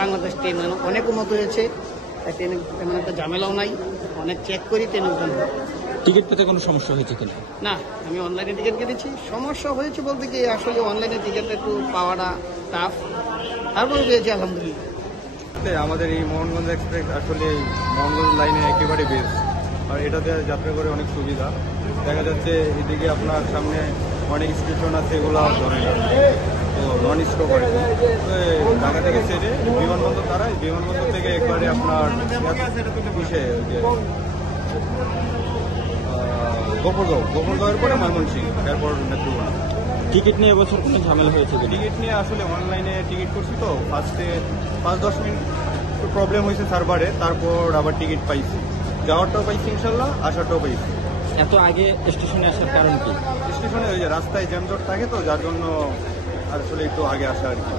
Bangladesh train অনেক উন্নত হয়েছে, ট্রেনে তেমন একটা ঝামেলাও নাই, অনেক চেক করি ট্রেনে উঠানো। টিকিট পেতে কোনো সমস্যা হয়েছে কিনা? না, আমি অনলাইনে টিকিট কেটেছি। সমস্যা হয়েছে বলতে কি, আসলে অনলাইনে টিকিটটা একটু পাওয়াটা টাফ, তারপরে পেয়েছি আলহামদুলিল্লাহ। আমাদের এই মোহনগঞ্জ এক্সপ্রেস আসলে মোহনগঞ্জ লাইনে একেবারে বেস্ট, আর এটাতে যাত্রা করে অনেক সুবিধা। দেখা যাচ্ছে এদিকে আপনার সামনে অনেক স্টেশন আছে, এগুলো ধরে না, তো নন স্টপ করে ঢাকা থেকে ছেড়ে বিমানবন্দর দাঁড়ায়, বিমানবন্দর থেকে একবারে আপনার গোপরগাঁওয়ের পরে ময়মনসিংহ, এরপর নেত্রকোনা। টিকিট নিয়ে এবছর কোনো ঝামেলা হয়েছে কিনা? টিকিট নিয়ে আসলে অনলাইনে টিকিট করছি তো, ফার্স্টে 5-10 মিনিট প্রবলেম হয়েছে সার্ভারে, তারপর আবার টিকিট পাইছি, যাওয়ারটাও পাইছি ইনশাল্লাহ, আসারটাও পাইছি। এত আগে স্টেশনে আসার কারণ কি? স্টেশনে ওই যে রাস্তায় জ্যামজট থাকে তো, যার জন্য আসলে একটু আগে আসা আর কি।